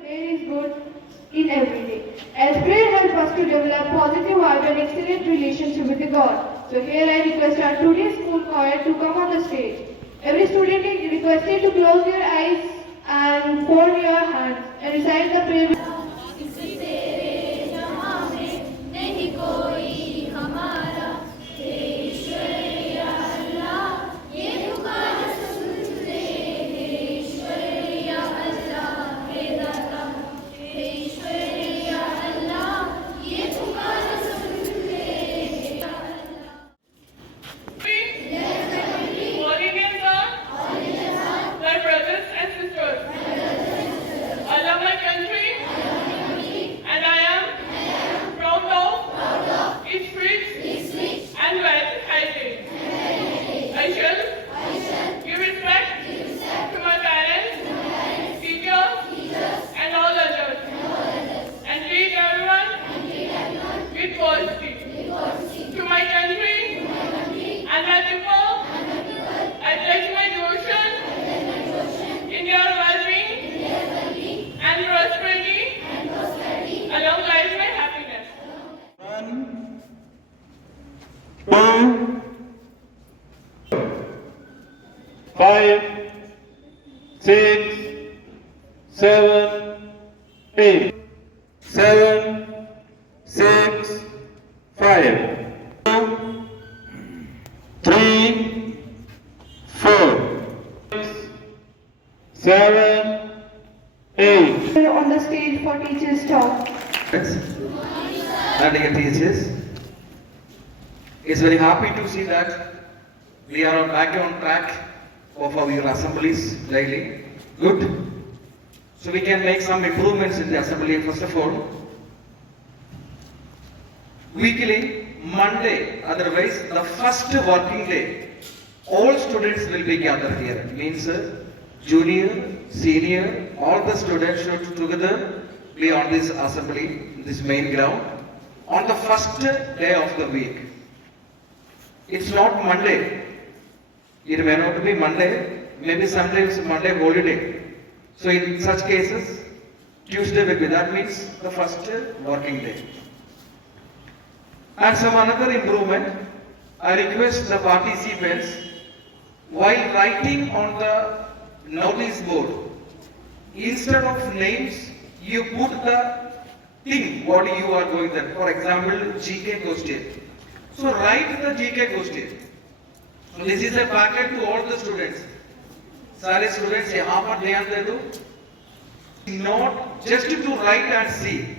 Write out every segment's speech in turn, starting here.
prayer is good in every day. As prayer helps us to develop positive vibe and excellent relationship with the God. So here I request our today's school choir to come on the stage. Every student is requested to close your eyes and fold your hands and recite the prayer. My brothers and sisters, I love my country and I am proud of its rich and varied heritage. I shall give respect to my parents, teachers, and all others, and treat everyone with courtesy. To my country and my people, I pledge my devotion in your well-being and prosperity, along life my happiness. 1, 2, 5, 6, 7, 8. 7, 6, 5. 2, 3, 4, 7, 8. On the stage for teachers' talk. And dear teachers, it's very happy to see that we are back on track of our assemblies daily. Good. So we can make some improvements in the assembly. First of all, weekly, Monday, otherwise the first working day, all students will be gathered here. It means junior, senior, all the students should together be on this assembly, this main ground, on the first day of the week. It's not Monday. It may not be Monday, maybe sometimes Monday holiday. So in such cases, Tuesday will be, that means the first working day. And some another improvement, I request the participants, while writing on the notice board, instead of names, you put the thing what you are going there. For example, GK question. So write the GK question. So this is a packet to all the students. सारे students यहाँ पर ध्यान दे दो. Not just to write and see.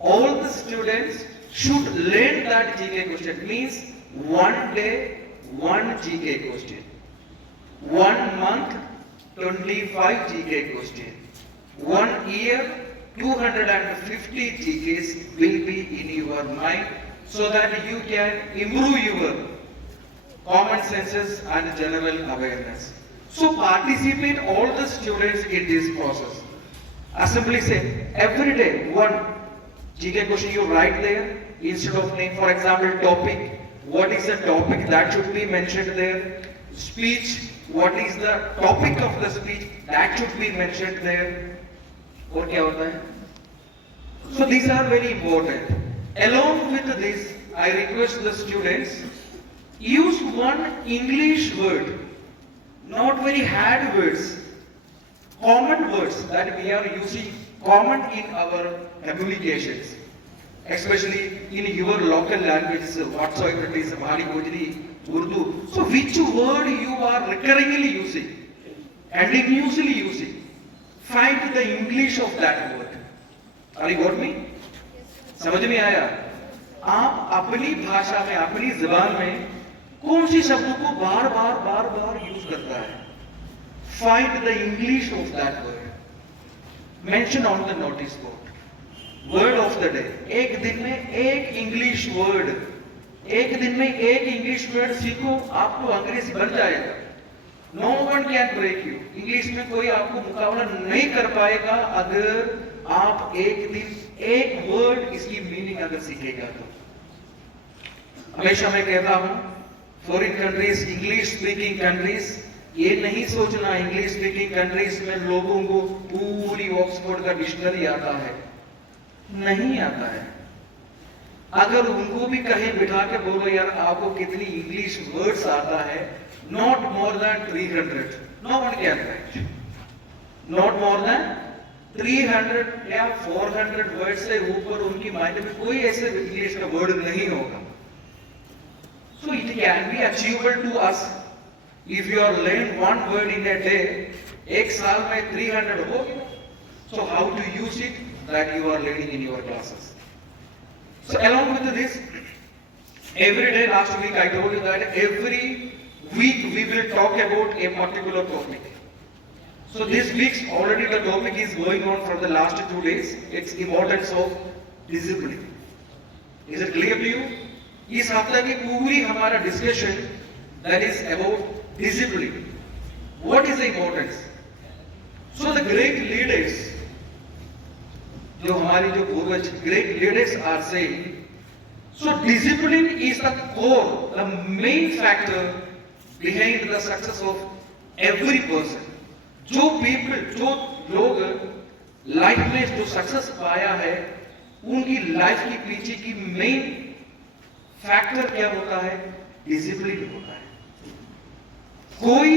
All the students should learn that GK question. Means one day, one GK question. 1 month, 25 GK question. 1 year, 250 GKs will be in your mind so that you can improve your common senses and general awareness. So participate all the students in this process. Assembly say every day one GK question you write there instead of name. For example, topic. What is the topic that should be mentioned there? Speech. What is the topic of the speech that should be mentioned there? और क्या होता है? So these are very important. Along with this, I request the students use one English word, not very hard words, common words that we are using common in our communications, especially in your local languages, whatsoever it is, Mali, Gojri, Urdu. So which word you are recurringly using, continuously using, find the English of that word. Are you got me? समझ में आया? आप अपनी भाषा में, अपनी ज़बान में कौन सी शब्दों को बार बार यूज करता है? Find the English of that word. Mention on the notice board. Word of the day. एक दिन में एक इंग्लिश वर्ड, एक दिन में एक इंग्लिश वर्ड सीखो, आपको अंग्रेजी बन जाएगा. No one can break you. English में कोई आपको मुकाबला नहीं कर पाएगा अगर आप एक दिन एक वर्ड इसकी मीनिंग अगर सीखेगा तो. हमेशा मैं कहता हूं, foreign countries, English speaking countries, ये नहीं सोचना इंग्लिश स्पीकिंग कंट्रीज में लोगों को पूरी ऑक्सफोर्ड का डिक्शनरी आता है, नहीं आता है। अगर उनको भी कहीं बिठा के बोलो यार आपको कितनी इंग्लिश वर्ड्स आता है, not more than 300, no one can write, not more than 300 या 400 वर्ड से ऊपर उनकी माइंड में कोई ऐसे इंग्लिश का वर्ड नहीं होगा। So it can be achievable to us if you are learn one word in a day, एक साल में 300 हो गया। So how to use it, that you are learning in your classes. So along with this, every day last week I told you that every week we will talk about a particular topic. So this week's already the topic is going on from the last 2 days. It's importance of discipline. Is it clear to you? इस हफ्ते की पूरी हमारा discussion that is about discipline. What is the importance? So the great leaders, जो हमारी जो पूर्वज great leaders are saying, so discipline is the core, the main factor behind the success of every person. जो people, जो लोग life में जो success पाया है, उनकी लाइफ के पीछे की मेन फैक्टर क्या होता है? डिसिप्लिन होता है। कोई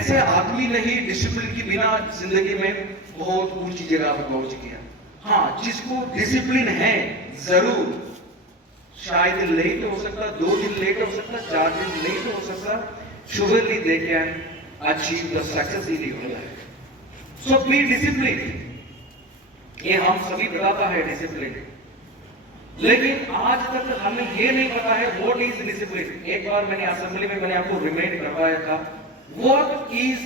ऐसे आदमी नहीं डिसिप्लिन के बिना जिंदगी में बहुत ऊंची जगह पर पहुंच गया। हाँ, जिसको डिसिप्लिन है, जरूर शायद लेट हो सकता, 2 दिन लेट हो सकता, 4 दिन लेट हो सकता, surely they can achieve the success in your life. So be disciplined. ये हम सभी बताता है डिसिप्लिन, लेकिन आज तक हमें ये नहीं पता है what is discipline. एक बार मैंने असेंबली में मैंने आपको रिमाइंड करवाया था, what is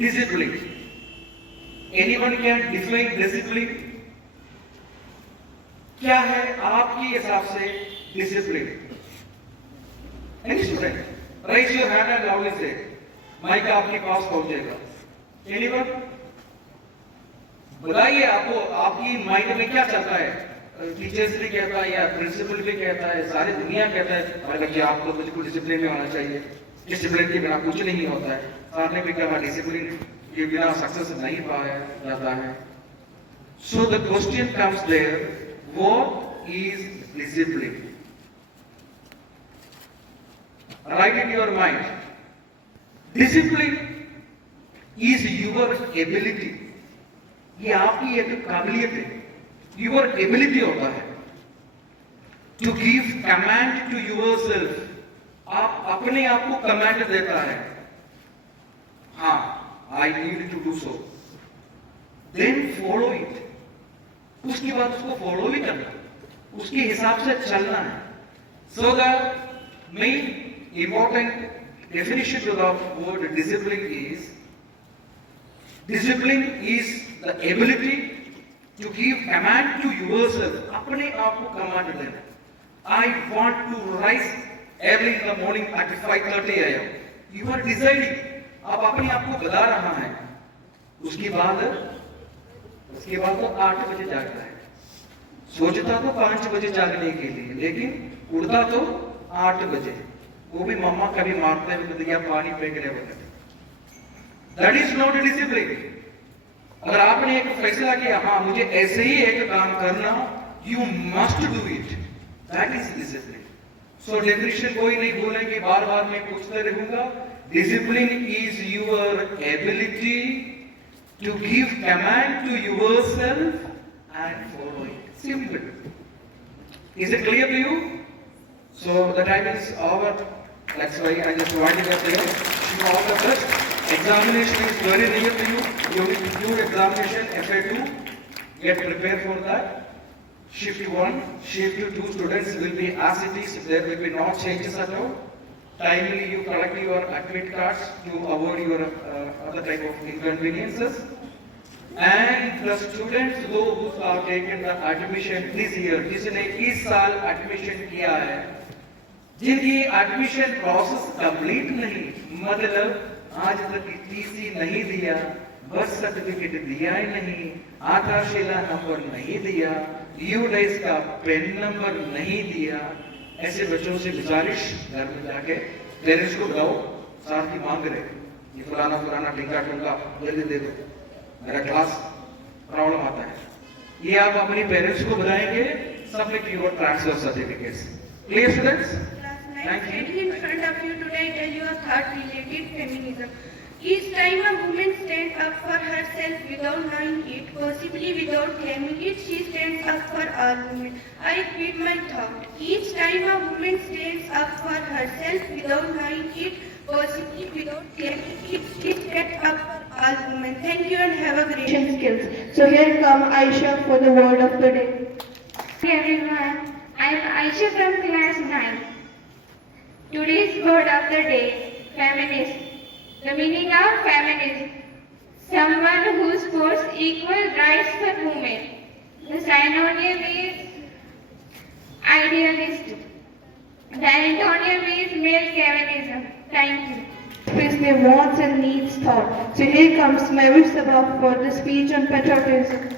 discipline? Anyone can define discipline? क्या है आपके हिसाब से discipline? Any student raise your hand and loudly say, mic आपके पास पहुंचेगा। एनीवन बताइए, आपको आपकी माइंड में क्या चलता है? टीचर्स भी कहता है या प्रिंसिपल भी कहता है, सारी दुनिया कहता है अरे बच्चे आप तो बिल्कुल डिसिप्लिन में होना चाहिए, डिसिप्लिन के बिना कुछ नहीं होता है। सर ने भी कहा डिसिप्लिन के बिना सक्सेस नहीं पाया जाता है। So the question comes there, what is discipline? Write in your mind. Discipline is your ability. ये आपकी एक काबिलियत है, your ability होता है to give command to yourself. आप अपने आप को कमांड देता है, हाँ I need to do so, then follow it. उसके बाद उसको फॉलो भी करना, उसके हिसाब से चलना है। So the main important definition to the word discipline is, discipline is the ability to give command to yourself, अपने आप को कमांड देना। I want to rise early in the morning at 5:30 AM. You are deciding, आप अपने आप को बता रहा है। उसके बाद तो 8 बजे जागता है, सोचता तो 5 बजे जागने के लिए, लेकिन उड़ता तो 8 बजे, वो भी मम्मा कभी मारते हुए या पानी फेंकने वक्त। That is not discipline. अगर आपने एक फैसला किया, हाँ मुझे ऐसे ही एक काम करना, you must do it, that is discipline. So definition कोई नहीं बोलेंगे, बार बार मैं पूछते रहूंगा। Discipline is your ability to give command to yourself and follow it. Simple. Is it clear to you? So the time is over. That's why I just wanted to say, you all the best. Examination is very near to you. You need to do examination FA2. Get prepared for that. Shift 1, shift 2 students will be as it is. There will be no changes at all. Timely you collect your admit cards to avoid your other type of inconveniences. And the students who have taken the admission this year, जिसने इस साल admission किया है, जिनकी admission process complete नहीं, मतलब आज तक TC नहीं दिया, बर्थ सर्टिफिकेट दिया ही नहीं, आधारशिला नंबर नहीं दिया, UDAIS का पेन नंबर नहीं दिया, ऐसे बच्चों से गुजारिश घर में जाके पेरेंट्स को बताओ, साथ ही मांग रहे ये फलाना फलाना टिंका टुंका जल्दी दे दो, मेरा क्लास प्रॉब्लम आता है। ये आप अपने पेरेंट्स को बताएंगे, submit your transfer certificates. Clear students? Thank you. Standing in front of you today, I tell you a thought related feminism. Each time a woman stands up for herself without knowing it, possibly without claiming it, she stands up for all women. I repeat my thought. Each time a woman stands up for herself without knowing it, possibly without claiming it, she stands up for all women. Thank you and have a great skills. So here come Aisha for the word of the day. Hi everyone, I am Aisha from class 9. Today's word of the day, feminist. The meaning of feminism, someone who supports equal rights for women. The synonym is idealist. The antonym is male feminism. Thank you. Express their wants and needs thought. So here comes Mavish Sabha for the speech on patriotism.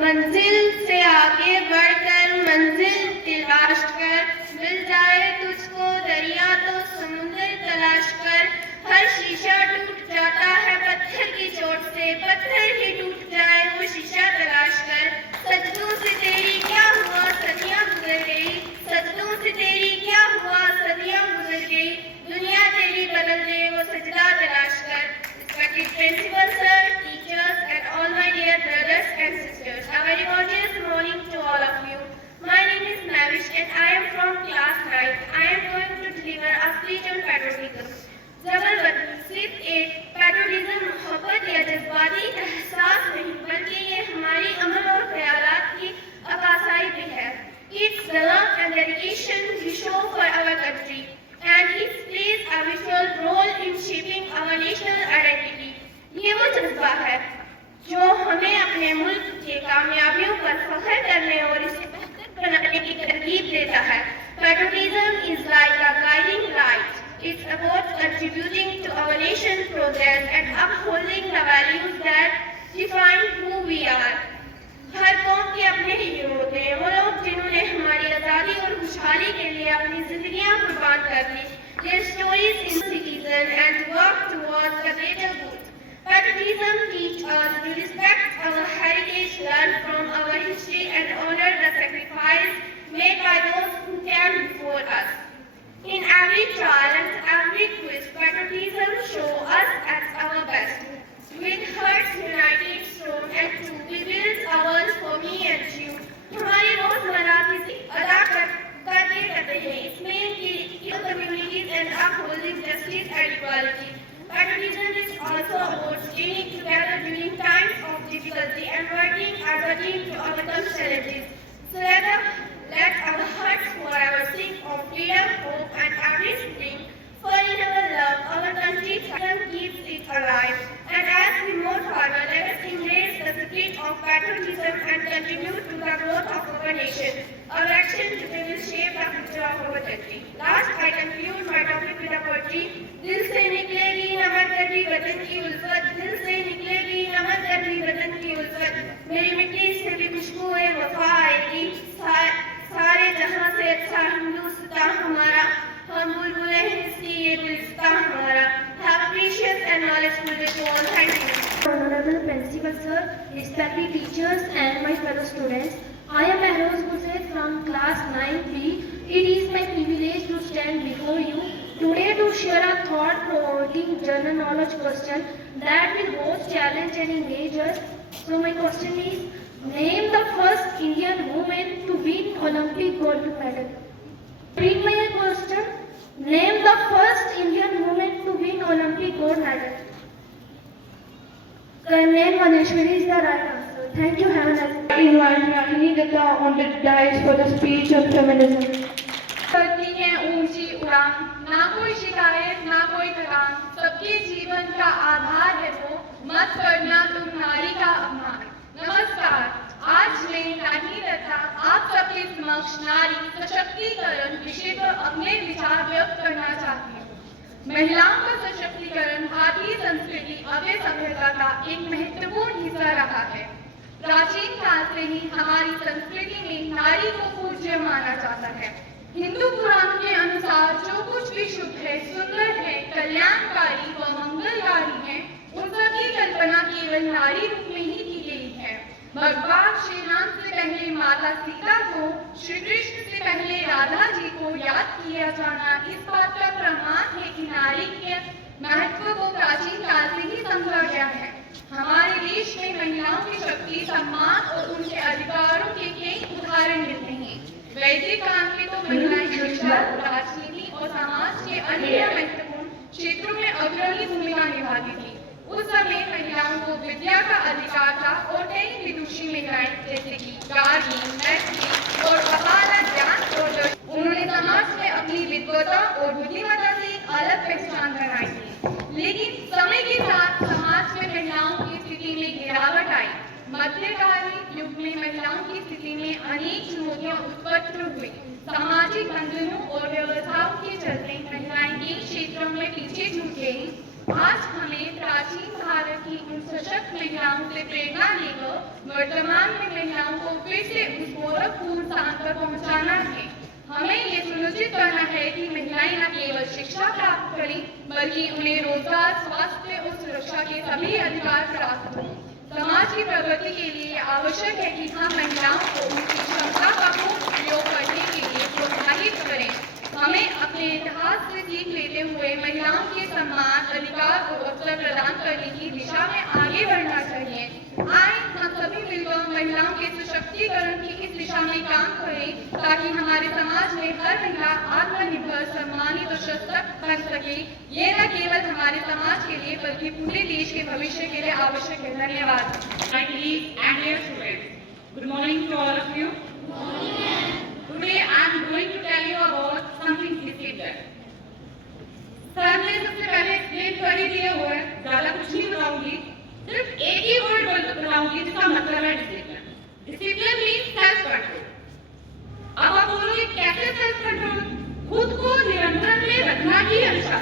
मंजिल से आगे बढ़कर मंजिल तलाश कर, मिल जाए तुझको दरिया तो समुंदर तलाश कर। हर शीशा टूट जाता है पत्थर की चोट से, पत्थर ही टूट जाए वो शीशा तलाश कर। सजदों से तेरी क्या हुआ सदियां गुजर गई, सजदों से तेरी क्या हुआ सदियां गुजर गई, दुनिया तेरी बदल दे वो सजदा तलाश कर। Respected principal sir, teachers and all my dear brothers and sisters, a very gorgeous morning to all of you. My name is Mavish and I am from class 9. I am going to deliver a speech on patriotism. जबरदस्ती सिर्फ एक patriotism मोहब्बत या जज्बाती एहसास नहीं, बल्कि ये हमारी अमल और ख्यालात की अकासाई भी है। It's the love and dedication we show for our country, and it plays a vital role in shaping our national identity. ये वो जज्बा है जो हमें अपने मुल्क की कामयाबियों पर फख्र करने और इसे बेहतर बनाने की तरगीब देता है। Patriotism is like a guiding light. It's about contributing to our nation's progress and upholding the values that define who we are. हर कौम के अपने हीरो होते हैं, वो लोग जिन्होंने हमारी आज़ादी और खुशहाली के लिए अपनी जिंदगियां कुर्बान कर दी। Their stories inspire citizens and work towards the greater good. Patriotism teaches us to respect our heritage, learn from our history, and honor the sacrifice made by those who came before us. In every trial and every twist, patriotism shows us at our best. With hearts united, strong and true, we build a world for me and you. हमारी रोजमर्रा की अदा करते हैं इसमें की communities and upholding justice and equality. Patriotism is also about staying together during times of difficulty and working as a team to overcome challenges. So let our hearts forever sing of freedom, hope and every spring. For in our love, our country keeps it alive. And as we move forward, let us embrace the spirit of patriotism and contribute to the growth of our nation. Our action today will shape the future of our country. Last, I conclude my topic with a poetry. दिल से निकलेगी नमक गर्वी वतन की उल्फत, दिल से निकलेगी नमक गर्वी वतन की उल्फत, मेरी मिट्टी से भी खुशबू वफा आएगी, सारे जहां से अच्छा हिंदुस्तान हमारा, हम बुलबुल हैं इसकी ये गुलिस्तान हमारा। Have precious and knowledgeable day to all. Thank you. Honorable Principal Sir, respected teachers and my fellow students, I am Mehroz Hussain from class 9B. It is my privilege to stand before you today to share a thought-provoking general knowledge question that will both challenge and engage us. So my question is, name the first Indian woman to win Olympic gold medal. Read my question. Name the first Indian woman to win Olympic gold medal. Karnail Vaneshwari is the right answer. Thank you. Have a nice day. I invite Rahini Datta on the dais for the speech on feminism. करती है ऊंची उड़ान, ना कोई शिकायत ना कोई थकान, सबके जीवन का आधार है वो, मत करना तुम नारी का अपमान। नमस्कार, आज मैं राहिनी दत्ता आप सबके समक्ष नारी सशक्तिकरण विषय पर अपने विचार व्यक्त करना चाहती हूँ। महिलाओं का सशक्तिकरण भारतीय संस्कृति अव्य सभ्यता का एक महत्वपूर्ण हिस्सा रहा है। प्राचीन काल से ही हमारी संस्कृति में नारी को पूज्य माना जाता है। हिंदू पुराण के अनुसार जो कुछ भी शुभ है, सुंदर है, कल्याणकारी भगवान श्री राम से पहले माता सीता को, श्री कृष्ण से पहले राधा जी को याद किया जाना इस बात का प्रमाण है कि नारी के महत्व को प्राचीन काल से ही समझा गया है। हमारे देश में महिलाओं की शक्ति, सम्मान और उनके अधिकारों के कई उदाहरण मिलते हैं। वैदिक काल में तो महिलाएं शिक्षा, राजनीति और समाज के अन्य महत्वपूर्ण क्षेत्रों में अग्रणी भूमिका निभाती थी। उस समय महिलाओं को विद्या का अधिकार था और कई विदुषी महिलाएं जैसे कि गार्गी, मैत्री और वकालत ज्ञान और दर्शन, उन्होंने समाज में अपनी विद्वता और बुद्धिमत्ता से एक अलग पहचान बनाई थी। लेकिन समय के साथ समाज में महिलाओं की स्थिति में गिरावट आई। मध्यकालीन युग में महिलाओं की स्थिति में अनेक चुनौतियां उत्पन्न हुई। सामाजिक बंधनों और व्यवस्थाओं के चलते महिलाएं कई क्षेत्रों में पीछे छूट गई। आज हमें प्राचीन भारत की उन सशक्त महिलाओं से प्रेरणा लेकर वर्तमान में महिलाओं को फिर से उस गौरवपूर्ण स्थान पर पहुंचाना है। हमें ये सुनिश्चित करना है कि महिलाएं न केवल शिक्षा प्राप्त करें बल्कि उन्हें रोजगार, स्वास्थ्य और सुरक्षा के सभी अधिकार प्राप्त हों। समाज की प्रगति के लिए आवश्यक है कि हम महिलाओं को उनकी क्षमता का उपयोग करने के लिए प्रोत्साहित करें। हमें अपने इतिहास से सीख लेते हुए महिलाओं के सम्मान, अधिकार और अवसर प्रदान करने की दिशा में आगे बढ़ना चाहिए। आए हम सभी मिलकर महिलाओं के सशक्तिकरण की इस दिशा में काम करें ताकि हमारे समाज में हर महिला आत्मनिर्भर, सम्मानित और सशक्त बन सके। ये न केवल हमारे समाज के लिए बल्कि पूरे देश के भविष्य के लिए आवश्यक है। धन्यवाद। Good morning to all of you. Today I am going to tell you about something discipline. Sir ने सबसे पहले एक्सप्लेन कर ही दिया हुआ है, ज्यादा कुछ नहीं बताऊंगी, सिर्फ एक ही वर्ड बताऊंगी जिसका मतलब है discipline. Discipline means self control. अब आप बोलोगे कैसे सेल्फ कंट्रोल? खुद को नियंत्रण में रखना ही अनुशासन